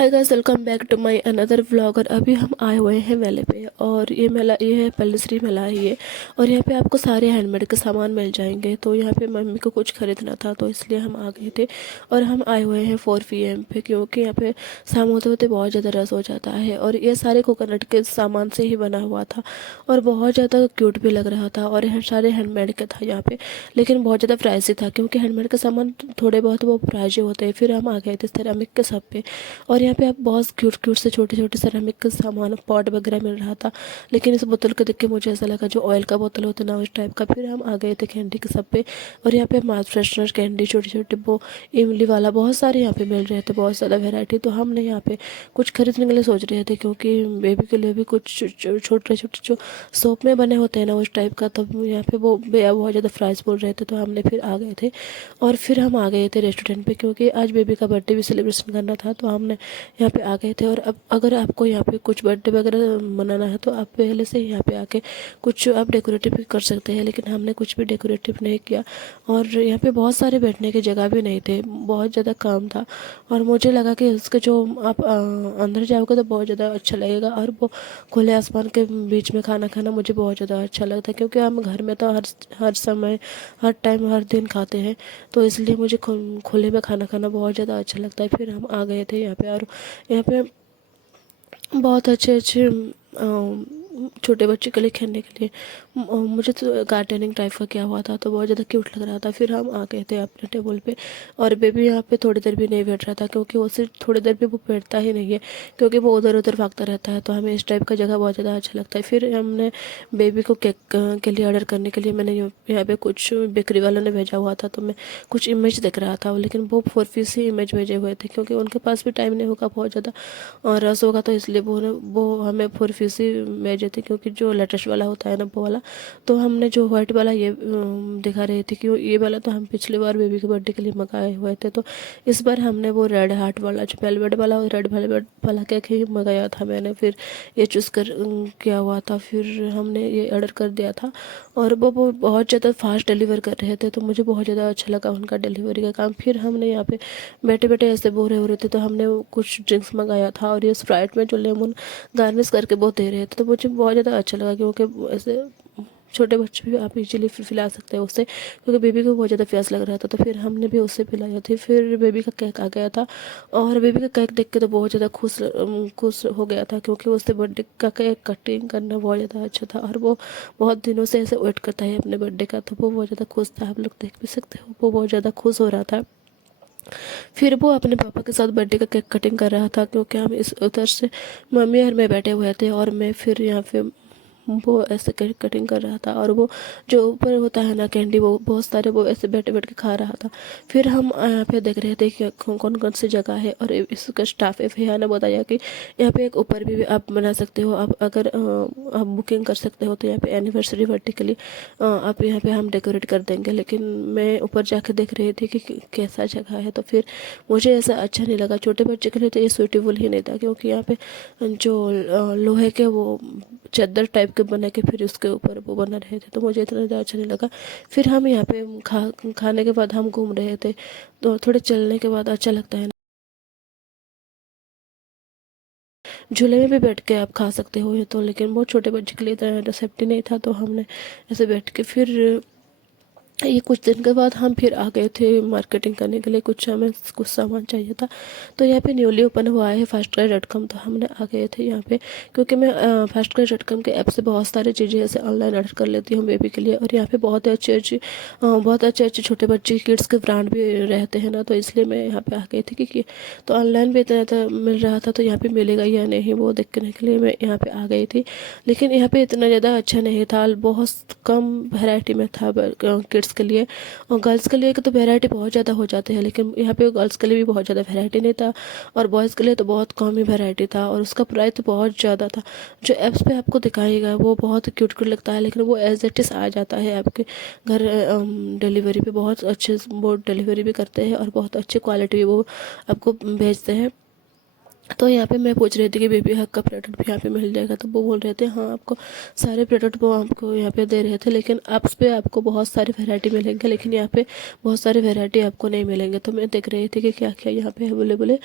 Hi guys, welcome back to my another vlogger. अभी हम आए हुए हैं मेले पे और ये मेला ये है पल्लश्री मेला है ये। और यहाँ पे आपको सारे हैंडमेड के सामान मिल जाएंगे। तो यहाँ पे मम्मी को कुछ खरीदना था तो इसलिए हम आ गए थे। और हम आए हुए हैं 4 PM पे, क्योंकि यहाँ पे शाम होते होते बहुत ज़्यादा रश हो जाता है। और ये सारे कोकोनट के सामान से ही बना हुआ था और बहुत ज़्यादा क्यूट भी लग रहा था। और यह सारे हैंडमेड के था यहाँ पे, लेकिन बहुत ज़्यादा प्राइसी था क्योंकि हैंडमेड के सामान थोड़े बहुत वो प्राइजी होते हैं। फिर हम आ गए थे सेरामिक के शॉप पे और यहाँ पे आप बहुत क्यूट क्यूट से छोटे छोटे सेरेमिक के सामान पॉट वगैरह मिल रहा था। लेकिन इस बोतल को देख के मुझे ऐसा लगा जो ऑयल का बोतल होता है ना, उस टाइप का। फिर हम आ गए थे कैंडी के सब पे और यहाँ पे माउथ फ्रेशनर कैंडी छोटे छोटे वो इमली वाला बहुत सारे यहाँ पे मिल रहे थे, बहुत ज़्यादा वेराइटी। तो हमने यहाँ पे कुछ खरीदने के लिए सोच रहे थे क्योंकि बेबी के लिए भी कुछ छोटे छोटे जो सोप में बने होते हैं ना उस टाइप का। तब यहाँ पे वो भैया बहुत ज़्यादा प्राइस बोल रहे थे तो हमने फिर आ गए थे। और फिर हम आ गए थे रेस्टोरेंट पे क्योंकि आज बेबी का बर्थडे भी सेलिब्रेशन करना था। तो हमने यहाँ पे आ गए थे। और अब अगर आपको यहाँ पे कुछ बर्थडे वगैरह मनाना है तो आप पहले से यहाँ पे आके कुछ आप डेकोरेटिव भी कर सकते हैं, लेकिन हमने कुछ भी डेकोरेटिव नहीं किया। और यहाँ पे बहुत सारे बैठने की जगह भी नहीं थे, बहुत ज़्यादा काम था। और मुझे लगा कि उसके जो आप अंदर जाओगे तो बहुत ज़्यादा अच्छा लगेगा। और वो खुले आसमान के बीच में खाना खाना मुझे बहुत ज़्यादा अच्छा लगता है क्योंकि हम घर में तो हर समय हर टाइम हर दिन खाते हैं। तो इसलिए मुझे खुले में खाना खाना बहुत ज़्यादा अच्छा लगता है। फिर हम आ गए थे यहाँ पे और यहाँ पे बहुत अच्छे अच्छे छोटे बच्चे के लिए खेलने के लिए मुझे तो गार्डनिंग टाइप का किया हुआ था तो बहुत ज़्यादा क्यूट लग रहा था। फिर हम आ गए थे अपने टेबल पे और बेबी यहाँ पे थोड़ी देर भी नहीं बैठ रहा था क्योंकि वो सिर्फ थोड़ी देर भी वो बैठता ही नहीं है क्योंकि वो उधर उधर भागता रहता है। तो हमें इस टाइप का जगह बहुत ज़्यादा अच्छा लगता है। फिर हमने बेबी को केक के लिए ऑर्डर करने के लिए मैंने यहाँ पे कुछ बेकरी वालों ने भेजा हुआ था तो मैं कुछ इमेज देख रहा था, लेकिन वो 4 पीस ही इमेज भेजे हुए थे क्योंकि उनके पास भी टाइम नहीं होगा बहुत ज़्यादा और रस होगा। तो इसलिए वो हमें 4 पीस ही भेजे थे क्योंकि जो लेटेस्ट वाला होता है ना वो वाला। तो हमने जो वाइट वाला ये दिखा रही थी कि ये वाला तो हम पिछले बार बेबी के बर्थडे के लिए मंगाए हुए थे। तो इस बार हमने वो रेड हार्ट वाला जो वेलवेट वाला और रेड वेलवेट वाला केक ही मंगाया था मैंने। फिर ये चूज़ कर किया हुआ था, फिर हमने ये ऑर्डर कर दिया था। और वो बहुत ज़्यादा फास्ट डिलीवर कर रहे थे तो मुझे बहुत ज़्यादा अच्छा लगा उनका डिलीवरी का काम। फिर हमने यहाँ पे बैठे बैठे ऐसे बोर हो रहे थे तो हमने कुछ ड्रिंक्स मंगाया था और ये स्प्राइट में जो लेमन गार्निश करके वो दे रहे थे तो मुझे बहुत ज़्यादा अच्छा लगा क्योंकि ऐसे छोटे बच्चे भी आप इजीली पिला सकते हैं उससे क्योंकि बेबी को बहुत ज़्यादा प्यास लग रहा था। तो फिर हमने भी उससे पिलाया थी। फिर बेबी का केक आ गया था और बेबी का केक देख के तो बहुत ज़्यादा खुश हो गया था क्योंकि उससे बर्थडे का केक कटिंग करना बहुत ज़्यादा अच्छा था और वो बहुत दिनों से ऐसे वेट करता है अपने बर्थडे का। तो वो बहुत ज़्यादा खुश था, आप लोग देख भी सकते हो वो बहुत ज़्यादा खुश हो रहा था। फिर वो अपने पापा के साथ बर्थडे का केक कटिंग कर रहा था क्योंकि हम इस उधर से मम्मी और मैं बैठे हुए थे और मैं फिर यहाँ पे वो ऐसे केक कटिंग कर रहा था। और वो जो ऊपर होता है ना कैंडी वो बहुत सारे वो ऐसे बैठे बैठ के खा रहा था। फिर हम यहाँ पे देख रहे थे कि कौन कौन सी जगह है और इसका स्टाफ है भैया ने बताया कि यहाँ पे एक ऊपर भी आप बना सकते हो। आप अगर आप बुकिंग कर सकते हो तो यहाँ पे एनिवर्सरी बर्थडे के लिए आप यहाँ पे हम डेकोरेट कर देंगे। लेकिन मैं ऊपर जाकर देख रही थी कि कैसा जगह है तो फिर मुझे ऐसा अच्छा नहीं लगा। छोटे बच्चे के लिए तो ये सूटेबल ही नहीं था क्योंकि यहाँ पे जो लोहे के वो चादर टाइप के बना के फिर उसके ऊपर वो बना रहे थे तो मुझे इतना ज़्यादा अच्छा नहीं लगा। फिर हम यहाँ पे खाने के बाद हम घूम रहे थे तो थोड़े चलने के बाद अच्छा लगता है ना। झूले में भी बैठ के आप खा सकते हो ये तो, लेकिन बहुत छोटे बच्चे के लिए इतना सेफ्टी नहीं था तो हमने ऐसे बैठ के फिर ये कुछ दिन के बाद हम फिर आ गए थे मार्केटिंग करने के लिए, कुछ हमें कुछ सामान चाहिए था। तो यहाँ पे न्यूली ओपन हुआ है fastcry.com तो हमने आ गए थे यहाँ पे क्योंकि मैं fastcry.com के ऐप से बहुत सारी चीज़ें ऐसे ऑनलाइन ऑर्डर कर लेती हूँ बेबी के लिए। और यहाँ पे बहुत अच्छे अच्छे छोटे बच्चे किड्स के ब्रांड भी रहते हैं ना, तो इसलिए मैं यहाँ पे आ गई थी कि तो ऑनलाइन भी इतना ज़्यादा मिल रहा था तो यहाँ पे मिलेगा या नहीं वो देखने के लिए मैं यहाँ पे आ गई थी। लेकिन यहाँ पे इतना ज़्यादा अच्छा नहीं था, बहुत कम वैरायटी में था किड्स के लिए। और गर्ल्स के लिए तो वैरायटी बहुत ज़्यादा हो जाते हैं, लेकिन यहाँ पे गर्ल्स के लिए भी बहुत ज़्यादा वैरायटी नहीं था और बॉयज़ के लिए तो बहुत कम ही वैरायटी था और उसका प्राइस तो बहुत ज़्यादा था। जो ऐप्स पे आपको दिखाएगा वो बहुत क्यूट क्यूट लगता है लेकिन वो एज इट इज़ आ जाता है आपके घर। डिलीवरी भी बहुत अच्छे वो डिलीवरी भी करते हैं और बहुत अच्छी क्वालिटी भी वो आपको भेजते हैं। तो यहाँ पे मैं पूछ रही थी कि बेबी हग का प्रोडक्ट भी यहाँ पे मिल जाएगा, तो वो बोल रहे थे हाँ आपको सारे प्रोडक्ट वो हमको यहाँ पे दे रहे थे, लेकिन आप पे आपको बहुत सारी वैरायटी मिलेंगे, लेकिन यहाँ पे बहुत सारी वैरायटी आपको नहीं मिलेंगे। तो मैं देख रही थी कि क्या क्या यहाँ पे अवेलेबल है।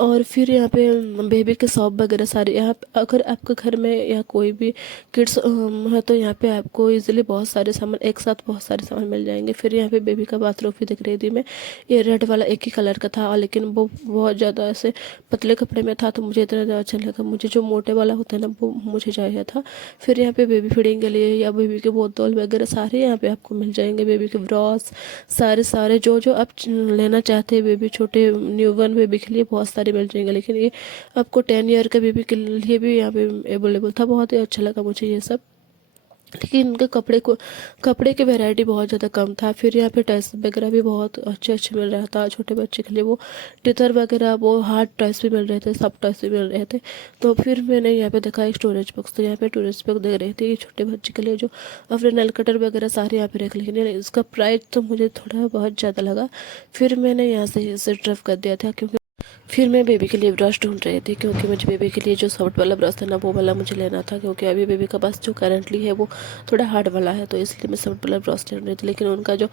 और फिर यहाँ पे बेबी के सॉप वगैरह सारे यहाँ अगर आपके घर में या कोई भी किड्स है तो यहाँ पे आपको ईजिली बहुत सारे सामान एक साथ बहुत सारे सामान मिल जाएंगे। फिर यहाँ पे बेबी का बाथरूम भी दिख रही थी मैं, ये रेड वाला एक ही कलर का था, लेकिन वो बहुत ज़्यादा ऐसे पतले कपड़े में था, तो मुझे इतना ज़्यादा अच्छा लगा। मुझे जो मोटे वाला होता है ना वो मुझे चाहिए था। फिर यहाँ पे बेबी फीडिंग के लिए या बेबी के बोतल वगैरह सारे यहाँ पे आपको मिल जाएंगे, बेबी के ब्रॉस सारे सारे जो जो आप लेना चाहते हैं बेबी छोटे न्यूबॉर्न बेबी के लिए बहुत सारे मिल जाएंगे। लेकिन ये आपको 10 ईयर के बेबी के लिए भी यहाँ पे अवेलेबल था, बहुत ही अच्छा लगा मुझे ये सब। लेकिन इनके कपड़े की वैरायटी बहुत ज़्यादा कम था। फिर यहाँ पे टॉयस वगैरह भी बहुत अच्छे अच्छे मिल रहा था छोटे बच्चे के लिए, वो टिथर वगैरह वो हार्ड टॉयस भी मिल रहे थे, सब टॉयस भी मिल रहे थे। तो फिर मैंने यहाँ पे देखा एक स्टोरेज बॉक्स, तो यहाँ पे स्टोरेज बॉक्स दे रही थी छोटे बच्चे के लिए जो अपने नल कटर वगैरह सारे यहाँ पे रख, लेकिन इसका प्राइस तो मुझे थोड़ा बहुत ज़्यादा लगा। फिर मैंने यहाँ से इसे ड्रॉप कर दिया था, क्योंकि फिर मैं बेबी के लिए ब्रश ढूंढ रही थी, क्योंकि मुझे बेबी के लिए जो सॉफ्ट वाला ब्रश था ना वो वाला मुझे लेना था, क्योंकि अभी बेबी का पास जो करंटली है वो थोड़ा हार्ड वाला है, तो इसलिए मैं सॉफ्ट वाला ब्रश ले रही थी। लेकिन उनका जो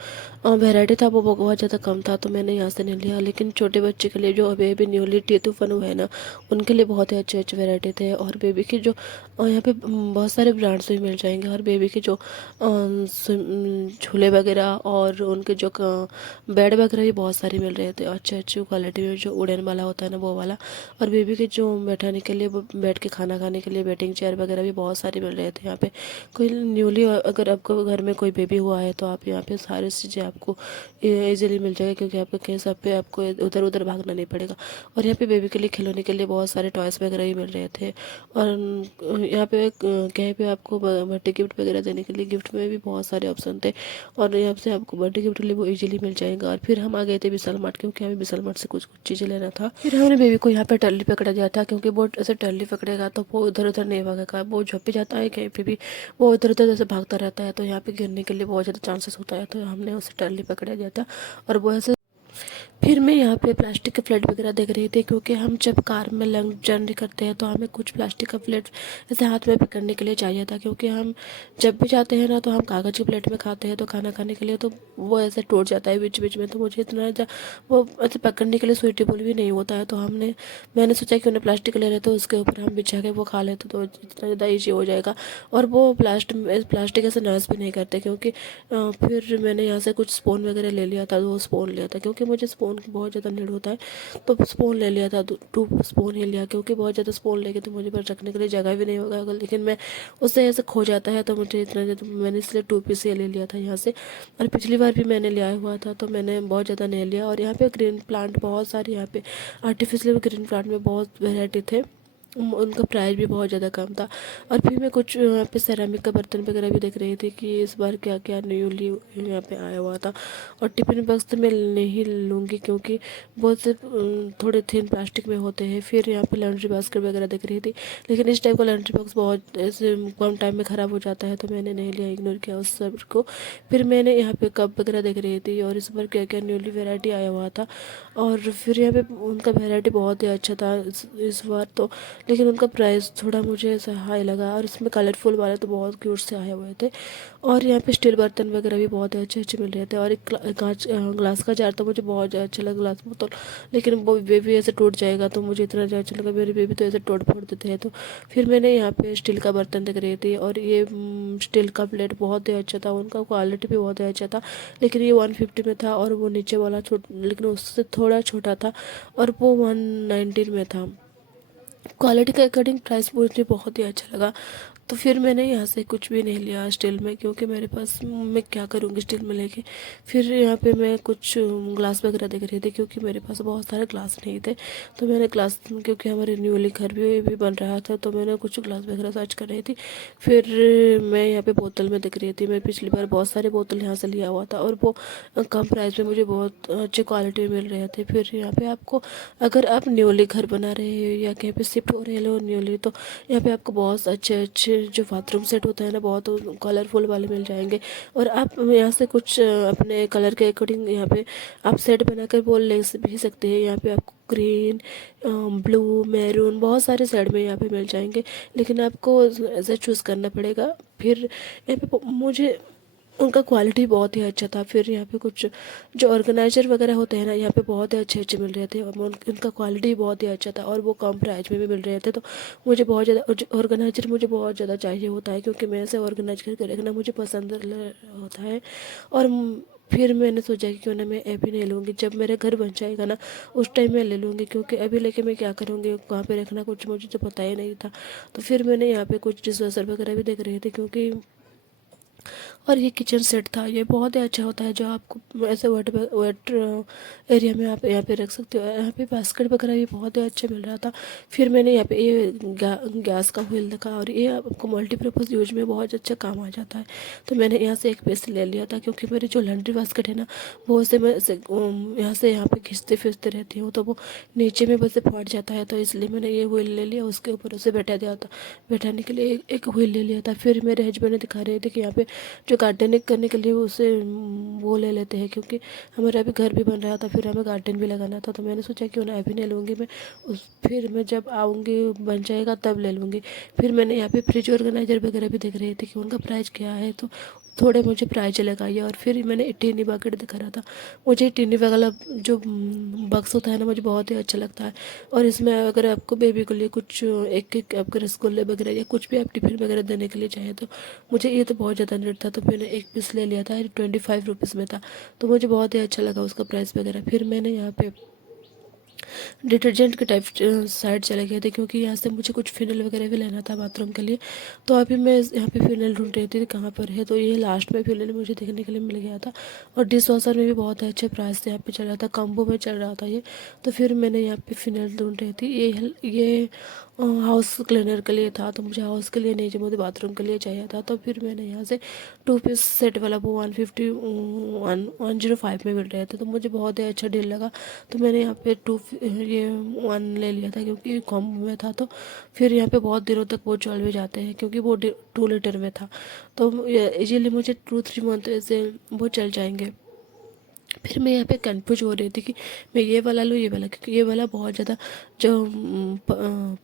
वैरायटी था वो बहुत ज़्यादा कम था, तो मैंने यहाँ से नहीं लिया। लेकिन छोटे बच्चे के लिए जो अभी अभी न्यूली टीथ फन हुआ है ना, उनके लिए बहुत ही अच्छे अच्छे वैरायटी थे। और बेबी की जो यहाँ पे बहुत सारे ब्रांड्स भी मिल जाएंगे, और बेबी के जो झूले वगैरह और उनके जो बेड वगैरह भी बहुत सारे मिल रहे थे अच्छे अच्छी क्वालिटी में, जो उड़न वाला होता है ना वो वाला। और बेबी के जो बैठाने के लिए वो बैठ के खाना खाने के लिए वेटिंग चेयर वगैरह भी बहुत सारे मिल रहे थे यहाँ पे। कोई न्यूली अगर आपको घर में कोई बेबी हुआ है तो आप यहाँ पे सारी चीज़ें आपको इजीली मिल जाएगी, क्योंकि आपके केस आप पे आपको उधर उधर भागना नहीं पड़ेगा। और यहाँ पे बेबी के लिए खिलौने के लिए बहुत सारे टॉयस वगैरह भी मिल रहे थे। और यहाँ पे कहीं पे आपको बर्थडे गिफ्ट वगैरह देने के लिए गिफ्ट में भी बहुत सारे ऑप्शन थे, और यहाँ से आपको बर्थडे गिफ्ट के लिए वो इजीली मिल जाएगा। और फिर हम आ गए थे विशाल मार्ट, क्योंकि हमें विशाल मार्ट से कुछ कुछ चीज़ें लेना था। फिर हमने बेबी को यहाँ पे टल्ली पकड़ा दिया था, क्योंकि वो ऐसे टल्ली पकड़ेगा तो वो उधर उधर नहीं भागेगा, वो झपी जाता है कहीं पे भी, वो इधर उधर जैसे भागता रहता है, तो यहाँ पे गिरने के लिए बहुत ज़्यादा चांसेस होता है। तो हमने उसे टल्ली पकड़ा दिया था, और वो ऐसे। फिर मैं यहाँ पे प्लास्टिक के प्लेट वगैरह देख रही थी, क्योंकि हम जब कार में लॉन्ग जर्नी करते हैं तो हमें कुछ प्लास्टिक का प्लेट ऐसे हाथ में पकड़ने के लिए चाहिए था, क्योंकि हम जब भी जाते हैं ना तो हम कागज़ की प्लेट में खाते हैं, तो खाना खाने के लिए तो वो ऐसे टूट जाता है बीच बीच में, तो मुझे इतना वो ऐसे पकड़ने के लिए सुइटेबल भी नहीं होता है। तो मैंने सोचा कि उन्हें प्लास्टिक ले रहे तो उसके ऊपर हम बिछा के वो खा लेते तो इतना ज़्यादा ईजी हो जाएगा, और वो प्लास्टिक ऐसे नॉइस भी नहीं करते। क्योंकि फिर मैंने यहाँ से कुछ स्पून वगैरह ले लिया था, 2 स्पून लिया था, क्योंकि मुझे स्पून की बहुत ज़्यादा नीड होता है, तो स्पून ले लिया था, 2 स्पून ही लिया, क्योंकि बहुत ज़्यादा स्पून लेके तो मुझे पर रखने के लिए जगह भी नहीं होगा। लेकिन मैं उससे ऐसे खो जाता है, तो मुझे इतना ज़्यादा मैंने इसलिए 2 पीस ये ले लिया था यहाँ से। और पिछली बार भी मैंने लिया हुआ था, तो मैंने बहुत ज़्यादा नहीं लिया। और यहाँ पे ग्रीन प्लांट बहुत सारे, यहाँ पे आर्टिफिशियल ग्रीन प्लांट में बहुत वेराइटी थे, उनका प्राइस भी बहुत ज़्यादा कम था। और फिर मैं कुछ यहाँ पे सेरामिक का बर्तन वगैरह भी देख रही थी कि इस बार क्या क्या न्यूली यहाँ पे आया हुआ था। और टिफिन बॉक्स तो मैं नहीं लूँगी, क्योंकि बहुत से थोड़े थिन प्लास्टिक में होते हैं। फिर यहाँ पे लॉन्ड्री बास्केट वगैरह देख रही थी, लेकिन इस टाइप का लॉन्ड्री बॉक्स बहुत ऐसे कम टाइम में ख़राब हो जाता है, तो मैंने नहीं लिया, इग्नोर किया उस सब को। फिर मैंने यहाँ पे कप वगैरह देख रही थी, और इस बार क्या क्या न्यूली वेराइटी आया हुआ था। और फिर यहाँ पे उनका वेराइटी बहुत ही अच्छा था इस बार तो, लेकिन उनका प्राइस थोड़ा मुझे ऐसा हाई लगा। और इसमें कलरफुल वाले तो बहुत क्यूट से आए हुए थे। और यहाँ पे स्टील बर्तन वगैरह भी बहुत अच्छे अच्छे मिल रहे थे। और एक कांच ग्लास का जार तो मुझे बहुत अच्छा लगा, ग्लास बोतल, लेकिन वो बेबी ऐसे टूट जाएगा, तो मुझे इतना ज़्यादा अच्छा लगा, मेरी बेबी तो ऐसे तोड़ फोड़ देते हैं। तो फिर मैंने यहाँ पे स्टील का बर्तन देख रही थी, और ये स्टील का प्लेट बहुत ही अच्छा था, उनका क्वालिटी भी बहुत ही अच्छा था। लेकिन ये 150 में था, और वो नीचे वाला लेकिन उससे थोड़ा छोटा था, और वो 119 में था। क्वालिटी के अकॉर्डिंग प्राइस मुझे बहुत ही अच्छा लगा। तो फिर मैंने यहाँ से कुछ भी नहीं लिया स्टील में, क्योंकि मेरे पास मैं क्या करूँगी स्टील में लेके। फिर यहाँ पे मैं कुछ ग्लास वगैरह देख रही थी, क्योंकि मेरे पास बहुत सारे ग्लास नहीं थे, तो मैंने ग्लास, क्योंकि हमारे न्यूली घर भी बन रहा था, तो मैंने कुछ ग्लास वगैरह सर्च कर रही थी। फिर मैं यहाँ पे बोतल में देख रही थी, मैं पिछली बार बहुत सारे बोतल यहाँ से लिया हुआ था, और वो कम प्राइस में मुझे बहुत अच्छी क्वालिटी में मिल रहे थे। फिर यहाँ पे आपको, अगर आप न्यूली घर बना रहे हो या कहीं पे शिफ्ट हो रहे हैं लोग न्यूली, तो यहाँ पे आपको बहुत अच्छे अच्छे जो बाथरूम सेट होता है ना, बहुत कलरफुल वाले मिल जाएंगे। और आप यहाँ से कुछ अपने कलर के अकॉर्डिंग यहाँ पे आप सेट बनाकर वो ले भी सकते हैं। यहाँ पे आपको ग्रीन, ब्लू, मैरून बहुत सारे शेड में यहाँ पे मिल जाएंगे, लेकिन आपको ऐसा चूज़ करना पड़ेगा। फिर यहाँ पे मुझे उनका क्वालिटी बहुत ही अच्छा था। फिर यहाँ पे कुछ जो ऑर्गेनाइजर वगैरह होते हैं ना, यहाँ पे बहुत ही अच्छे अच्छे मिल रहे थे, और उनका क्वालिटी बहुत ही अच्छा था, और वो कम प्राइस में भी मिल रहे थे। तो मुझे बहुत ज़्यादा ऑर्गेनाइजर मुझे बहुत ज़्यादा चाहिए होता है, क्योंकि मैं ऐसे ऑर्गेनाइज करके रखना मुझे पसंद होता है। और फिर मैंने सोचा कि क्यों ना मैं अभी नहीं लूँगी, जब मेरा घर बन जाएगा ना उस टाइम मैं ले लूँगी, क्योंकि अभी लेके मैं क्या करूँगी, कहाँ पे रखना कुछ मुझे तो पता ही नहीं था। तो फिर मैंने यहाँ पे कुछ डिशवॉशर वगैरह भी देख रहे थे, क्योंकि और ये किचन सेट था, ये बहुत ही अच्छा होता है, जो आपको ऐसे वेट वेट एरिया में आप यहाँ पे रख सकते हो। यहाँ पे बास्केट वगैरह भी बहुत ही अच्छा मिल रहा था। फिर मैंने यहाँ पे ये गैस का व्हील देखा, और ये आपको मल्टीपर्पज़ यूज में बहुत अच्छा काम आ जाता है। तो मैंने यहाँ से एक पीस ले लिया था, क्योंकि मेरी जो लॉन्ड्री बास्केट है ना, वो उसे मैं यहाँ से यहाँ पे खींचते फिरते रहती हूँ, तो वो नीचे में बस फट जाता है। तो इसलिए मैंने ये व्हील ले लिया, उसके ऊपर उसे बैठा दिया था, बैठाने के लिए एक व्हील ले लिया था। फिर मेरे हस्बैंड ने दिखा रहे थे कि यहाँ पे जो गार्डनिंग करने के लिए उसे वो ले लेते हैं, क्योंकि हमारा अभी घर भी बन रहा था, फिर हमें गार्डन भी लगाना था। तो मैंने सोचा कि उन्हें अभी नहीं लूँगी मैं, फिर मैं जब आऊँगी बन जाएगा तब ले लूँगी। फिर मैंने यहाँ पे फ्रिज ऑर्गेनाइजर वगैरह भी देख रही थी कि उनका प्राइस क्या है, तो थोड़े मुझे प्राइस लगाइए। और फिर मैंने टिन्नी बकेट दिखा रहा था, मुझे टिन्नी वाला जो बक्स होता है ना, मुझे बहुत ही अच्छा लगता है। और इसमें अगर आपको बेबी के लिए कुछ एक एक आपके रसगुल्ले वगैरह या कुछ भी आप टिफिन वगैरह देने के लिए चाहे, तो मुझे ये तो बहुत ज़्यादा नीड था, तो मैंने एक पीस ले लिया था। 25 रुपीज़ में था, तो मुझे बहुत ही अच्छा लगा उसका प्राइस वगैरह। फिर मैंने यहाँ पे डिटर्जेंट के टाइप साइड चले गए थे, क्योंकि यहाँ से मुझे कुछ फिनल वगैरह भी लेना था बाथरूम के लिए। तो अभी मैं यहाँ पे फिनल ढूंढ रही थी कहाँ पर है, तो ये लास्ट में फिनल मुझे देखने के लिए मिल गया था। और डिश वॉशर में भी बहुत अच्छे प्राइस से यहाँ पे चल रहा था, कम्बो में चल रहा था ये। तो फिर मैंने यहाँ पे फिनल ढूंढ रही थी, ये हाउस क्लीनर के लिए था, तो मुझे हाउस के लिए नहीं चाहिए, मुझे बाथरूम के लिए चाहिए था। तो फिर मैंने यहाँ से 2 पीस सेट वाला वो 105 में मिल रहे थे, तो मुझे बहुत ही अच्छा डील लगा। तो मैंने यहाँ पे ये 1 ले लिया था, क्योंकि कॉम्बो में था। तो फिर यहाँ पे बहुत दिनों तक वो चल भी जाते हैं, क्योंकि वो 2 लीटर में था, तो इजीली मुझे 2-3 मंथ ऐसे वो चल जाएंगे। फिर मैं यहाँ पे कंफ्यूज हो रही थी कि मैं ये वाला लूँ ये वाला, क्योंकि ये वाला बहुत ज़्यादा जो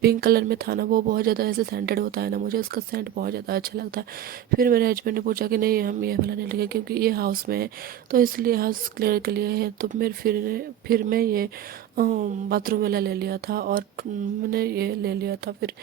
पिंक कलर में था ना, वो बहुत ज़्यादा ऐसे सेंटेड होता है ना, मुझे उसका सेंट बहुत ज़्यादा अच्छा लगता है। फिर मेरे हस्बैंड ने पूछा कि नहीं हम ये वाला नहीं लेंगे, क्योंकि ये हाउस में है, तो इसलिए हाउस क्लियर के लिए है। तो फिर मैं ये बाथरूम वाला ले लिया था, और मैंने ये ले लिया था। फिर